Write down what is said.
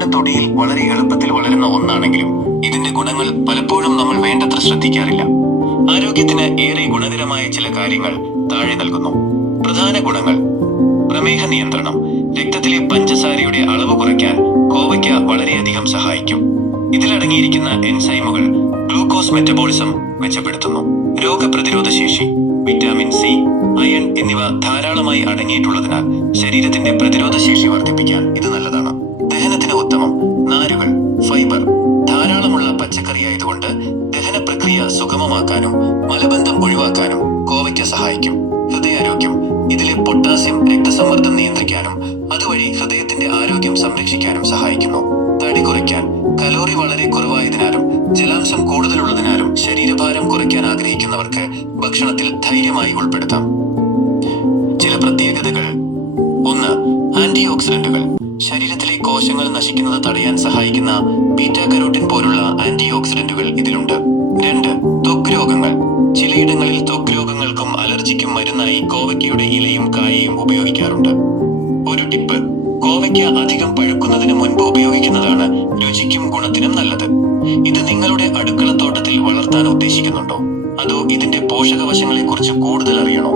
നമ്മുടെ തൊടിയിൽ വളരെ എളുപ്പത്തിൽ വളരുന്ന ഒന്നാണെങ്കിലും ഇതിന്റെ ഗുണങ്ങൾ പലപ്പോഴും നമ്മൾ വേണ്ടത്ര ശ്രദ്ധിക്കാറില്ല. ആരോഗ്യത്തിന് ഏറെ ഗുണകരമായ ചില കാര്യങ്ങൾ താഴെ നൽകുന്നു. പ്രധാന ഗുണങ്ങൾ: പ്രമേഹ നിയന്ത്രണം. രക്തത്തിലെ പഞ്ചസാരയുടെ അളവ് കുറയ്ക്കാൻ കോവയ്ക്ക വളരെയധികം സഹായിക്കും. ഇതിലടങ്ങിയിരിക്കുന്ന എൻസൈമുകൾ ഗ്ലൂക്കോസ് മെറ്റബോളിസം മെച്ചപ്പെടുത്തുന്നു. രോഗപ്രതിരോധ ശേഷി. വിറ്റാമിൻ സി, അയൺ എന്നിവ ധാരാളമായി അടങ്ങിയിട്ടുള്ളതിനാൽ ശരീരത്തിന്റെ പ്രതിരോധ ശേഷി വർദ്ധിപ്പിക്കാൻ ഇത് നല്ലതാണ്. ദഹനത്തിന് ഉത്തമം. നാരുകൾ, ഫൈബർ ധാരാളമുള്ള പച്ചക്കറിയായതുകൊണ്ട് ദഹന പ്രക്രിയ സുഗമമാക്കാനും മലബന്ധം ഒഴിവാക്കാനും കോവയ്ക്ക സഹായിക്കും. ഹൃദയാരോഗ്യം. ഇതിലെ പൊട്ടാസ്യം രക്തസമ്മർദ്ദം നിയന്ത്രിക്കാനും അതുവഴി ഹൃദയത്തിന്റെ ആരോഗ്യം സംരക്ഷിക്കാനും സഹായിക്കുന്നു. തടി കുറയ്ക്കാൻ. കലോറി വളരെ കുറവായതിനാലും ജലാംശം കൂടുതലുള്ളതിനാലും ശരീരഭാരം കുറയ്ക്കാൻ ആഗ്രഹിക്കുന്നവർക്ക് ഭക്ഷണത്തിൽ ധൈര്യമായി ഉൾപ്പെടുത്താം. ചില പ്രത്യേകതകൾ: 1. ആന്റി ഓക്സിഡന്റുകൾ. ശരീരത്തിലെ കോശങ്ങൾ നശിക്കുന്നത് തടയാൻ സഹായിക്കുന്ന ബീറ്റാ കരോട്ടിൻ പോലുള്ള ആന്റി ഓക്സിഡന്റുകൾ ഇതിലുണ്ട്. 2. ത്വക്ക് രോഗങ്ങൾ. ചിലയിടങ്ങളിൽ ത്വക്ക് രോഗങ്ങൾക്കും അലർജിക്കും മരുന്നായി കോവയ്ക്കയുടെ ഇലയും കായയും ഉപയോഗിക്കാറുണ്ട്. ഒരു ടിപ്പ്: കോവയ്ക്ക അധികം പഴുക്കുന്നതിന് മുൻപ് ഉപയോഗിക്കുന്നതാണ് രുചിക്കും ഗുണത്തിനും നല്ലത്. ഇത് നിങ്ങളുടെ അടുക്കളത്തോട്ടത്തിൽ വളർത്താൻ ഉദ്ദേശിക്കുന്നുണ്ടോ? അതോ ഇതിന്റെ പോഷകവശങ്ങളെക്കുറിച്ച് കൂടുതൽ അറിയണോ?